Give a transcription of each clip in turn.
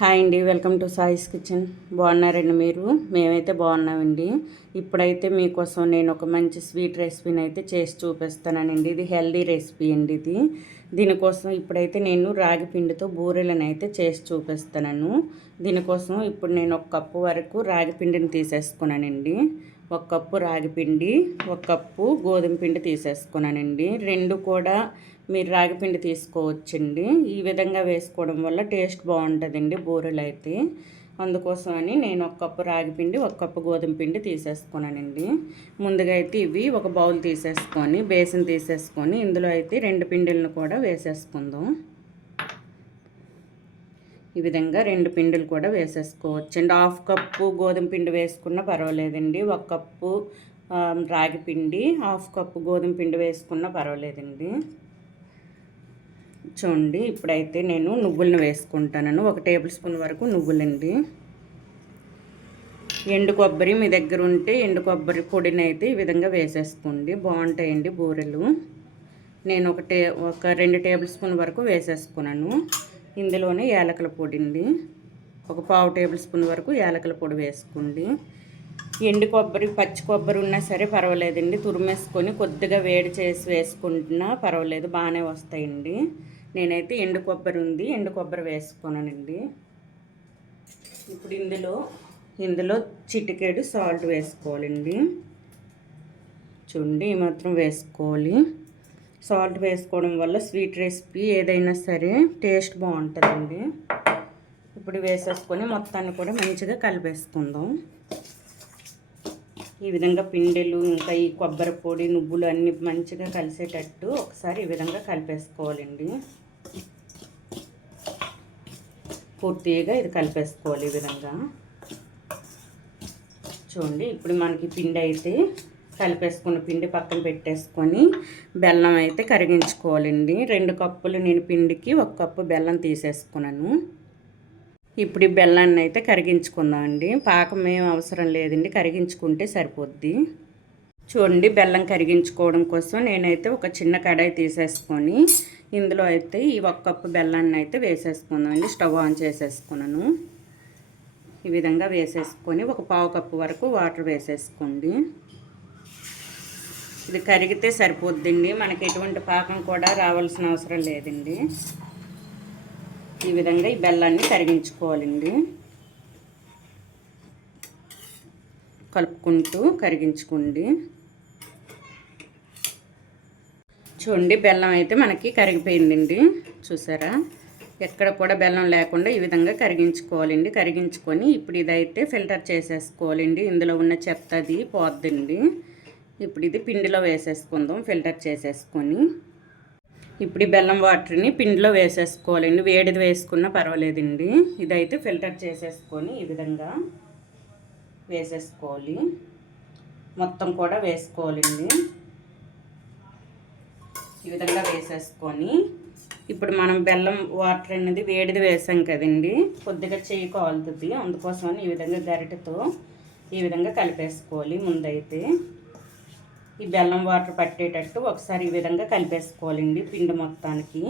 Hi అండి welcome to సాయిస్ kitchen. బాగున్నారండి మీరు? మేమైతే బాగున్నామండి. ఇప్పుడైతే మీకోసం నేను ఒక మంచి స్వీట్ రెసిపీని అయితే చేసి చూపిస్తానండి ఇది హెల్దీ రెసిపీ అండి ఇది. దీనికోసం ఇప్పుడైతే నేను రాగి పిండితో బూరెలను అయితే చేసి చూపిస్తాను దీనికోసం ఇప్పుడు నేను ఒక కప్పు వరకు రాగి పిండిని తీసేసుకున్నానండి. ఒక కప్పు రాగి పిండి ఒక కప్పు గోధుమ పిండి తీసేసుకున్నానండి. రెండు కూడా మీరు రాగిపిండి తీసుకోవచ్చండి. ఈ విధంగా వేసుకోవడం వల్ల టేస్ట్ బాగుంటుందండి బూరెలు అయితే అందుకోసమని నేను ఒక కప్పు రాగిపిండి ఒక కప్పు గోధుమ పిండి తీసేసుకున్నానండి. ముందుగా అయితే ఇవి ఒక బౌల్ తీసేసుకొని బేసిన్ తీసేసుకొని ఇందులో అయితే రెండు పిండిలను కూడా వేసేసుకుందాం. ఈ విధంగా రెండు పిండిలు కూడా వేసేసుకోవచ్చు. అండి హాఫ్ కప్పు గోధుమ పిండి వేసుకున్నా పర్వాలేదండి. ఒక కప్పు రాగి పిండి హాఫ్ కప్పు గోధుమ పిండి వేసుకున్నా పర్వాలేదండి. చూడండి ఇప్పుడైతే నేను నువ్వులను వేసుకుంటాను ఒక టేబుల్ స్పూన్ వరకు నువ్వులండి. ఎండు కొబ్బరి మీ దగ్గర ఉంటే ఎండు కొబ్బరి పొడిని అయితే ఈ విధంగా వేసేసుకోండి. బాగుంటాయండి బూరెలు. నేను ఒక టే ఒక రెండు టేబుల్ స్పూన్ వరకు వేసేసుకున్నాను. ఇందులోనే యాలకల పొడి ఒక పావు టేబుల్ స్పూన్ వరకు యాలకల పొడి వేసుకోండి. ఎండు కొబ్బరి పచ్చి కొబ్బరి ఉన్నా సరే పర్వాలేదండి. తురిమేసుకొని కొద్దిగా వేడి చేసి వేసుకుంటున్నా పర్వాలేదు బాగానే వస్తాయండి. నేనైతే ఎండు కొబ్బరి ఉంది ఎండు కొబ్బరి వేసుకున్నానండి. ఇప్పుడు ఇందులో ఇందులో చిటికేడు సాల్ట్ వేసుకోవాలండి. చూడండి ఈ మాత్రం వేసుకోవాలి. సాల్ట్ వేసుకోవడం వల్ల స్వీట్ రెసిపీ ఏదైనా సరే టేస్ట్ బాగుంటుందండి. ఇప్పుడు వేసేసుకొని మొత్తాన్ని కూడా మంచిగా కలిపేసుకుందాం. ఈ విధంగా పిండెలు ఇంకా ఈ కొబ్బరి పొడి నువ్వులు అన్నీ మంచిగా కలిసేటట్టు ఒకసారి ఈ విధంగా కలిపేసుకోవాలండి. పూర్తిగా ఇది కలిపేసుకోవాలి ఈ విధంగా. చూడండి ఇప్పుడు మనకి పిండి అయితే కలిపేసుకున్న పిండి పక్కన పెట్టేసుకొని బెల్లం అయితే కరిగించుకోవాలండి. రెండు కప్పులు నేను పిండికి ఒక కప్పు బెల్లం తీసేసుకున్నాను. ఇప్పుడు ఈ బెల్లాన్ని అయితే కరిగించుకుందామండి పాకం ఏం అవసరం లేదండి కరిగించుకుంటే సరిపోద్ది. చూడండి బెల్లం కరిగించుకోవడం కోసం నేనైతే ఒక చిన్న కడాయి తీసేసుకొని ఇందులో అయితే ఈ ఒక కప్పు బెల్లాన్ని అయితే వేసేసుకుందామండి స్టవ్ ఆన్ చేసేసుకున్నాను. ఈ విధంగా వేసేసుకొని ఒక పావు కప్పు వరకు వాటర్ వేసేసుకోండి. ఇది కరిగితే సరిపోద్దండి మనకి ఎటువంటి పాకం కూడా రావాల్సిన అవసరం లేదండి. ఈ విధంగా ఈ బెల్లాన్ని కరిగించుకోవాలండి. కలుపుకుంటూ కరిగించుకోండి. చూడండి బెల్లం అయితే మనకి కరిగిపోయిందండి. చూసారా? ఎక్కడ కూడా బెల్లం లేకుండా ఈ విధంగా కరిగించుకోవాలండి. కరిగించుకొని ఇప్పుడు ఇదైతే ఫిల్టర్ చేసేసుకోవాలండి. ఇందులో ఉన్న చెత్త అది పోద్దండి. ఇప్పుడు ఇది పిండిలో వేసేసుకుందాం ఫిల్టర్ చేసేసుకొని. ఇప్పుడు ఈ బెల్లం వాటర్ని పిండిలో వేసేసుకోవాలండి వేడిది వేసుకున్నా పర్వాలేదండి. ఇదైతే ఫిల్టర్ చేసేసుకొని ఈ విధంగా వేసేసుకోవాలి. మొత్తం కూడా వేసుకోవాలండి. ఈ విధంగా వేసేసుకొని ఇప్పుడు మనం బెల్లం వాటర్ అనేది వేడిది వేసాం కదండి. కొద్దిగా చేయి కాలుతుంది. అందుకోసమని ఈ విధంగా గరిటెతో ఈ విధంగా కలిపేసుకోవాలి ముందైతే. ఈ బెల్లం వాటర్ పట్టేటట్టు ఒకసారి ఈ విధంగా కలిపేసుకోవాలండి పిండి మొత్తానికి.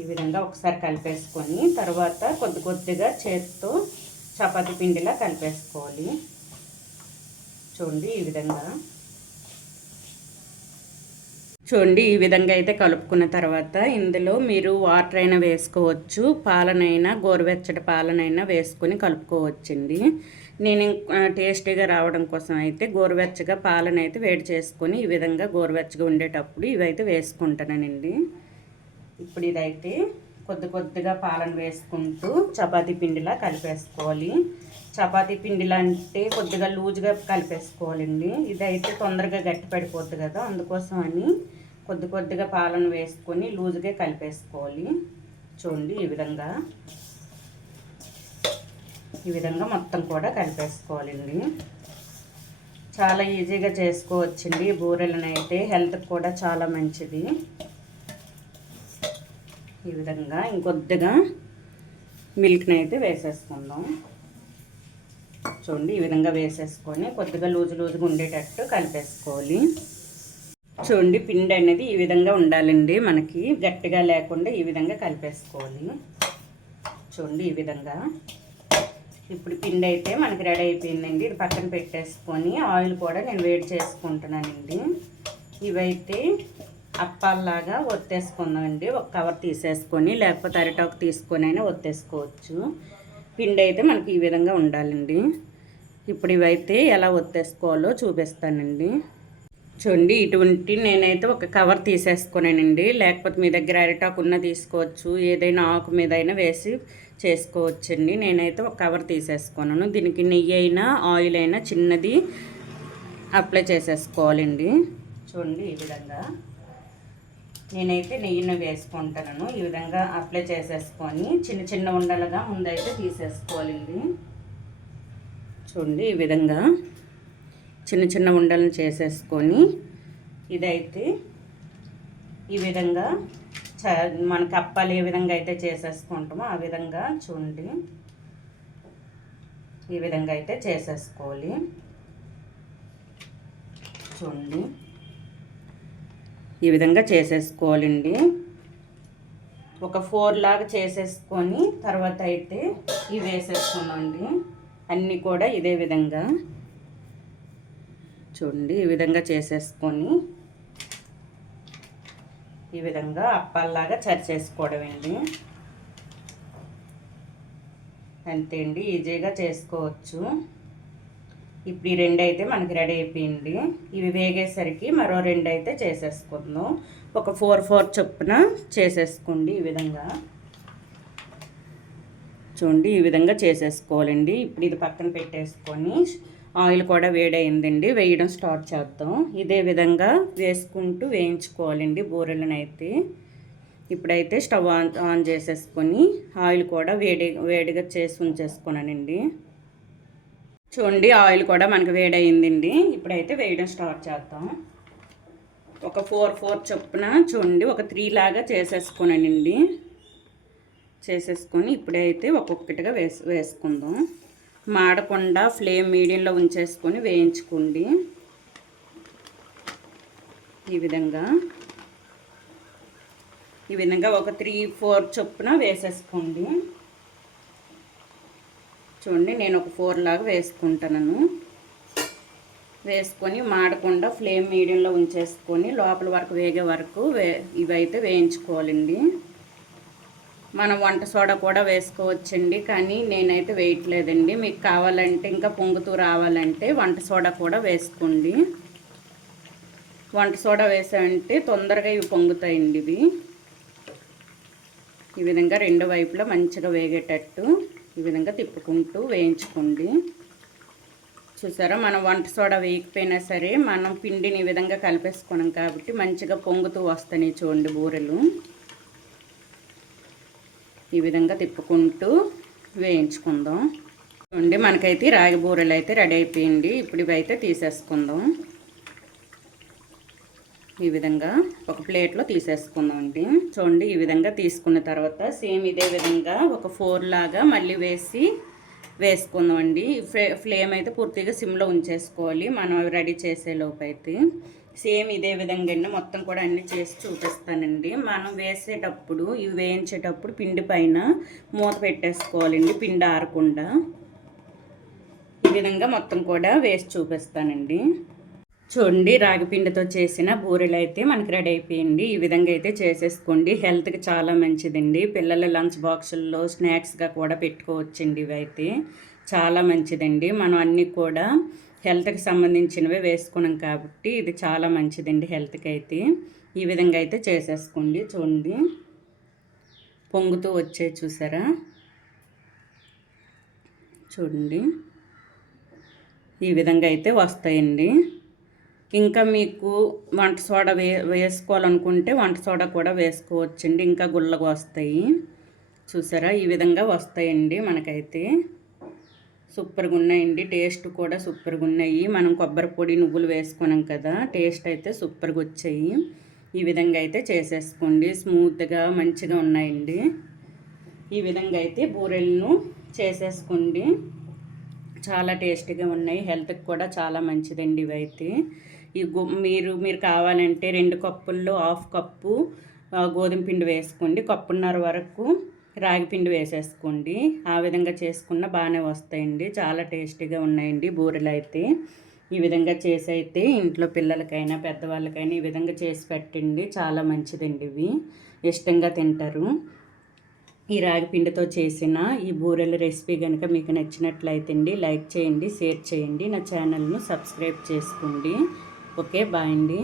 ఈ విధంగా ఒకసారి కలిపేసుకొని తర్వాత కొద్ది కొద్దిగా చేత్తో చపాతి పిండిలా కలిపేసుకోవాలి. చూడండి ఈ విధంగా. చూడండి ఈ విధంగా అయితే కలుపుకున్న తర్వాత ఇందులో మీరు వాటర్ అయినా వేసుకోవచ్చు పాలనైనా గోరువెచ్చటి పాలనైనా వేసుకొని కలుపుకోవచ్చండి. నేను టేస్టీగా రావడం కోసం అయితే గోరువెచ్చగా పాలను అయితే వేడి చేసుకొని ఈ విధంగా గోరువెచ్చగా ఉండేటప్పుడు ఇవైతే వేసుకుంటానండి. ఇప్పుడు ఇదైతే కొద్ది కొద్దిగా పాలను వేసుకుంటూ చపాతీ పిండిలా కలిపేసుకోవాలి. చపాతీ పిండిలా అంటే కొద్దిగా లూజ్గా కలిపేసుకోవాలండి. ఇదైతే తొందరగా గట్టి పడిపోద్ది కదా అందుకోసం అని కొద్ది కొద్దిగా పాలను వేసుకొని లూజ్గా కలిపేసుకోవాలి. చూడండి ఈ విధంగా. ఈ విధంగా మొత్తం కూడా కలిపేసుకోవాలండి. చాలా ఈజీగా చేసుకోవచ్చండి బూరెలనైతే. హెల్త్కి కూడా చాలా మంచిది. ఈ విధంగా ఇంకొద్దిగా మిల్క్ని అయితే వేసేసుకుందాం. చూడండి ఈ విధంగా వేసేసుకొని కొద్దిగా లూజు లూజుగా ఉండేటట్టు కలిపేసుకోవాలి. చూడండి పిండి అనేది ఈ విధంగా ఉండాలండి మనకి. గట్టిగా లేకుండా ఈ విధంగా కలిపేసుకోవాలి. చూడండి ఈ విధంగా ఇప్పుడు పిండి అయితే మనకి రెడీ అయిపోయిందండి. ఇది పక్కన పెట్టేసుకొని ఆయిల్ కూడా నేను వేడి చేసుకుంటున్నానండి. ఇవైతే అప్పాల్లాగా ఒత్తేసుకుందామండి. ఒక కవర్ తీసేసుకొని లేకపోతే అరిటాకు తీసుకొని అయినా ఒత్తేసుకోవచ్చు. పిండి అయితే మనకి ఈ విధంగా ఉండాలండి. ఇప్పుడు ఇవైతే ఎలా ఒత్తేసుకోవాలో చూపిస్తానండి. చూడండి ఇటువంటి నేనైతే ఒక కవర్ తీసేసుకున్నానండి. లేకపోతే మీ దగ్గర అరిటాకు ఉన్న తీసుకోవచ్చు. ఏదైనా ఆకు మీద అయినా వేసి చేసుకోవచ్చండి. నేనైతే ఒక కవర్ తీసేసుకున్నాను. దీనికి నెయ్యి అయినా ఆయిల్ అయినా చిన్నది అప్లై చేసేసుకోవాలండి. చూడండి ఈ విధంగా. నేనైతే నెయ్యిని వేసుకుంటాను. ఈ విధంగా అప్లై చేసేసుకొని చిన్న చిన్న ఉండలుగా ముందైతే తీసేసుకోవాలండి. చూడండి ఈ విధంగా. చిన్న చిన్న ఉండలను చేసేసుకొని ఇదైతే ఈ విధంగా మనకి అప్పాలు ఏ విధంగా అయితే చేసేసుకుంటామో ఆ విధంగా చూడండి ఈ విధంగా అయితే చేసేసుకోవాలి. చూడండి ఈ విధంగా చేసేసుకోవాలండి. ఒక ఫోర్ లాగా చేసేసుకొని తర్వాత అయితే ఇవి వేసేసుకున్నాండి అన్నీ కూడా ఇదే విధంగా చూడండి ఈ విధంగా చేసేసుకొని ఈ విధంగా అప్పాల్లాగా చరిచేసుకోవడమండి. అంతే అండి ఈజీగా చేసుకోవచ్చు. ఇప్పుడు ఈ రెండు అయితే మనకి రెడీ అయిపోయింది. ఇవి వేగేసరికి మరో రెండు అయితే చేసేసుకుందాం. ఒక ఫోర్ ఫోర్ చొప్పున చేసేసుకోండి ఈ విధంగా. చూడండి ఈ విధంగా చేసేసుకోవాలండి. ఇప్పుడు ఇది పక్కన పెట్టేసుకొని ఆయిల్ కూడా వేడైందండి. వేయడం స్టార్ట్ చేద్దాం. ఇదే విధంగా వేసుకుంటూ వేయించుకోవాలండి బూరెలను అయితే ఇప్పుడైతే స్టవ్ ఆన్ ఆన్ చేసేసుకొని ఆయిల్ కూడా వేడి వేడిగా చేసి ఉంచేసుకున్నానండి. చూడండి ఆయిల్ కూడా మనకు వేడయిందండి ఇప్పుడైతే వేయడం స్టార్ట్ చేద్దాం. ఒక ఫోర్ ఫోర్ చొప్పున చూడండి ఒక త్రీ లాగా చేసేసుకున్నానండి. చేసేసుకొని ఇప్పుడైతే ఒక్కొక్కటిగా వేసు వేసుకుందాం. మాడకుండా ఫ్లేమ్ మీడియంలో ఉంచేసుకొని వేయించుకోండి. ఈ విధంగా. ఈ విధంగా ఒక త్రీ ఫోర్ చొప్పున వేసేసుకోండి. చూడండి నేను ఒక ఫోర్ లాగా వేసుకుంటాను వేసుకొని మాడకుండా ఫ్లేమ్ మీడియంలో ఉంచేసుకొని లోపల వరకు వేగే వరకు వే ఇవైతే వేయించుకోవాలండి. మనం వంట సోడా కూడా వేసుకోవచ్చండి కానీ నేనైతే వేయట్లేదండి. మీకు కావాలంటే ఇంకా పొంగుతూ రావాలంటే వంట సోడా కూడా వేసుకోండి. వంట సోడా వేసామంటే తొందరగా ఇవి పొంగుతాయండి ఇవి. ఈ విధంగా రెండు వైపులా మంచిగా వేగేటట్టు ఈ విధంగా తిప్పుకుంటూ వేయించుకోండి. చూసారా మనం వంట సోడా వేయకపోయినా సరే మనం పిండిని ఈ విధంగా కలిపేసుకున్నాం కాబట్టి మంచిగా పొంగుతూ వస్తాయి చూడండి బూరెలు. ఈ విధంగా తిప్పుకుంటూ వేయించుకుందాం. చూడండి మనకైతే రాగి బూరెలు అయితే రెడీ అయిపోయింది. ఇప్పుడు అయితే తీసేసుకుందాం. ఈ విధంగా ఒక ప్లేట్లో తీసేసుకుందాం అండి. చూడండి ఈ విధంగా తీసుకున్న తర్వాత సేమ్ ఇదే విధంగా ఒక ఫోర్ లాగా మళ్ళీ వేసి వేసుకుందాం అండి. ఫ్లేమ్ అయితే పూర్తిగా సిమ్లో ఉంచేసుకోవాలి. మనం రెడీ చేసే లోపు అయితే సేమ్ ఇదే విధంగా అండి మొత్తం కూడా అన్ని చేసి చూపిస్తానండి. మనం వేసేటప్పుడు ఇవి వేయించేటప్పుడు పిండి పైన మూత పెట్టేసుకోవాలండి పిండి ఆరకుండా. ఈ విధంగా మొత్తం కూడా వేసి చూపిస్తానండి. చూడండి రాగి పిండితో చేసిన బూరెలు అయితే మనకి రెడీ అయిపోయింది. ఈ విధంగా అయితే చేసేసుకోండి. హెల్త్కి చాలా మంచిదండి. పిల్లల లంచ్ బాక్సుల్లో స్నాక్స్గా కూడా పెట్టుకోవచ్చండి ఇవి అయితే చాలా మంచిదండి. మనం అన్నీ కూడా హెల్త్కి సంబంధించినవి వేసుకున్నాం కాబట్టి ఇది చాలా మంచిదండి హెల్త్కి అయితే. ఈ విధంగా అయితే చేసేసుకోండి చూడండి. పొంగుతూ వచ్చే చూసారా? చూడండి. ఈ విధంగా అయితే వస్తాయండి. ఇంకా మీకు వంట సోడా వే వేసుకోవాలనుకుంటే వంట సోడా కూడా వేసుకోవచ్చండి. ఇంకా గుల్లగా వస్తాయి. చూసారా? ఈ విధంగా వస్తాయండి మనకైతే. సూపర్గా ఉన్నాయండి టేస్ట్ కూడా సూపర్గా ఉన్నాయి మనం కొబ్బరి పొడి నువ్వులు వేసుకున్నాం కదా టేస్ట్ అయితే సూపర్గా వచ్చాయి ఈ విధంగా అయితే చేసేసుకోండి. స్మూత్గా మంచిగా ఉన్నాయండి. ఈ విధంగా అయితే బూరెలను చేసేసుకోండి. చాలా టేస్టీగా ఉన్నాయి. హెల్త్కి కూడా చాలా మంచిదండి ఇవైతే. ఈ మీరు మీరు కావాలంటే రెండు కప్పుల్లో హాఫ్ కప్పు గోధుమ పిండి వేసుకోండి. కప్పున్నర వరకు రాగిపిండి వేసేసుకోండి. ఆ విధంగా చేసుకున్న బాగానే వస్తాయండి. చాలా టేస్టీగా ఉన్నాయండి బూరెలు అయితే. ఈ విధంగా చేసి అయితే ఇంట్లో పిల్లలకైనా పెద్దవాళ్ళకైనా ఈ విధంగా చేసి పెట్టండి. చాలా మంచిదండి ఇవి. ఇష్టంగా తింటారు. ఈ రాగిపిండితో చేసిన ఈ బూరెల రెసిపీ కనుక మీకు నచ్చినట్లయితే అండి లైక్ చేయండి షేర్ చేయండి. నా ఛానల్ను సబ్స్క్రైబ్ చేసుకోండి. ఓకే బాయ్ అండి.